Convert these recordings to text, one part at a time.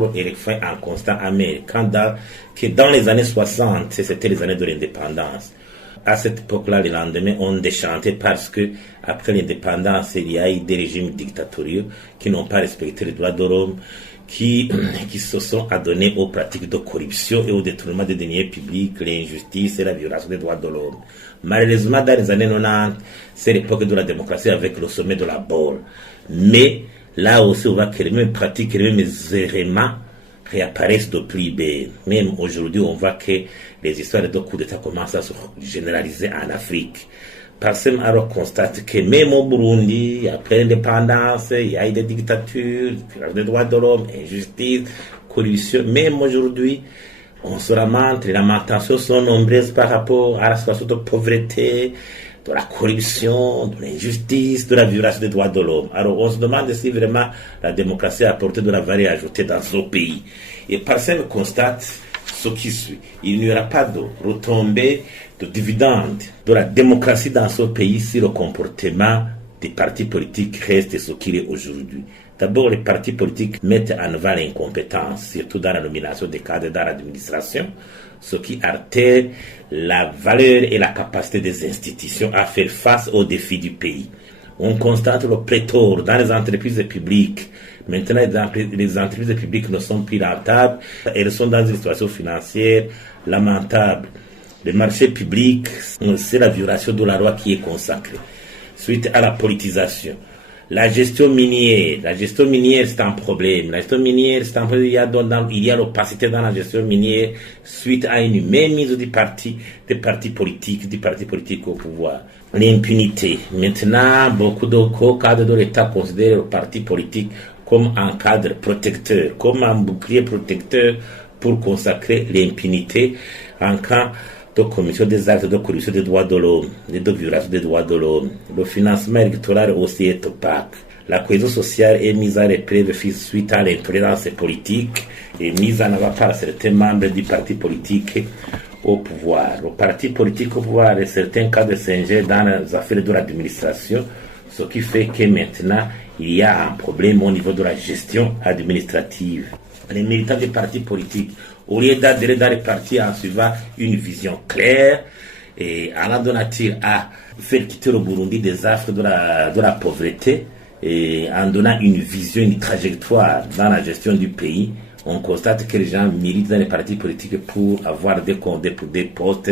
d'abord fait un constat amer. Que dans les années 60, c'était les années de l'indépendance. À cette époque-là, les lendemains ont déchanté parce que après l'indépendance, il y a eu des régimes dictatoriaux qui n'ont pas respecté les droits de l'homme, qui se sont adonnés aux pratiques de corruption et au détournement des deniers publics, l'injustice et la violation des droits de l'homme. Malheureusement, dans les années 90, c'est l'époque de la démocratie avec le sommet de la Bolle. Mais là aussi, on voit que les mêmes pratiques, les mêmes éléments réapparaissent de plus belle. Même aujourd'hui, on voit que les histoires de coups d'État commencent à se généraliser en Afrique. Parce qu'on constate que même au Burundi, après l'indépendance, il y a eu des dictatures, des droits de l'homme, injustice, corruption. Même aujourd'hui, on se lamente, les lamentations sont nombreuses par rapport à la situation de pauvreté, de la corruption, de l'injustice, de la violation des droits de l'homme. Alors on se demande si vraiment la démocratie a apporté de la valeur ajoutée dans ce pays. Et parce qu'on constate ce qui suit, il n'y aura pas de retombée de dividendes de la démocratie dans ce pays si le comportement des partis politiques reste ce qu'il est aujourd'hui. D'abord, les partis politiques mettent en avant l'incompétence, surtout dans la nomination des cadres dans l'administration, ce qui altère la valeur et la capacité des institutions à faire face aux défis du pays. On constate le pléthore dans les entreprises publiques. Maintenant, les entreprises publiques ne sont plus rentables. Elles sont dans une situation financière lamentable. Le marché public, c'est la violation de la loi qui est consacrée. Suite à la politisation. La gestion minière, c'est un problème. La gestion minière, c'est un problème. Il y a l'opacité dans la gestion minière suite à une mainmise des partis politiques au pouvoir. L'impunité. Maintenant, beaucoup de cadres de l'État considèrent le parti politique comme un cadre protecteur, comme un bouclier protecteur pour consacrer l'impunité en cas de commission des actes de corruption des droits de l'homme, de violation des droits de l'homme. Le financement électoral aussi est opaque. La cohésion sociale est mise à l'épreuve suite à l'intolérance politique et mise en avant par certains membres du parti politique au pouvoir. Le parti politique au pouvoir est certains cas de s'ingérer dans les affaires de l'administration, ce qui fait que maintenant, il y a un problème au niveau de la gestion administrative. Les militants des partis politiques, au lieu d'adhérer dans les partis en suivant une vision claire et en donnature à faire quitter le Burundi des affres de la pauvreté et en donnant une vision, une trajectoire dans la gestion du pays, on constate que les gens militent dans les partis politiques pour avoir des postes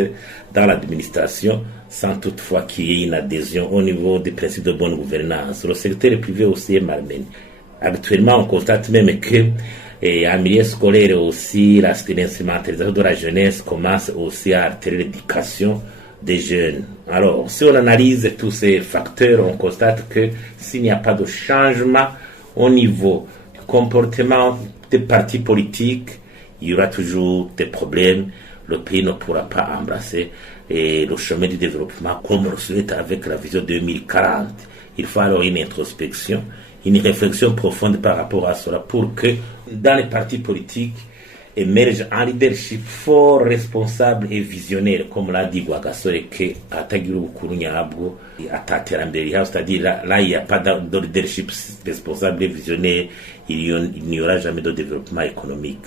dans l'administration sans toutefois qu'il y ait une adhésion au niveau des principes de bonne gouvernance. Le secteur privé aussi est malmené. Actuellement, on constate même que en milieu scolaire aussi, l'instrumentalisation de la jeunesse commence aussi à altérer l'éducation des jeunes. Alors, si on analyse tous ces facteurs, on constate que s'il n'y a pas de changement au niveau du comportement des partis politiques, il y aura toujours des problèmes. Le pays ne pourra pas embrasser le chemin du développement comme on le souhaite avec la vision 2040. Il faut alors une introspection, une réflexion profonde par rapport à cela pour que dans les partis politiques émerge un leadership fort, responsable et visionnaire, comme l'a dit Rwagasore, que atagira ubukuru nyabwo ataterambere rihawe, c'est-à-dire là il n'y a pas de leadership responsable et visionnaire, il n'y aura jamais de développement économique.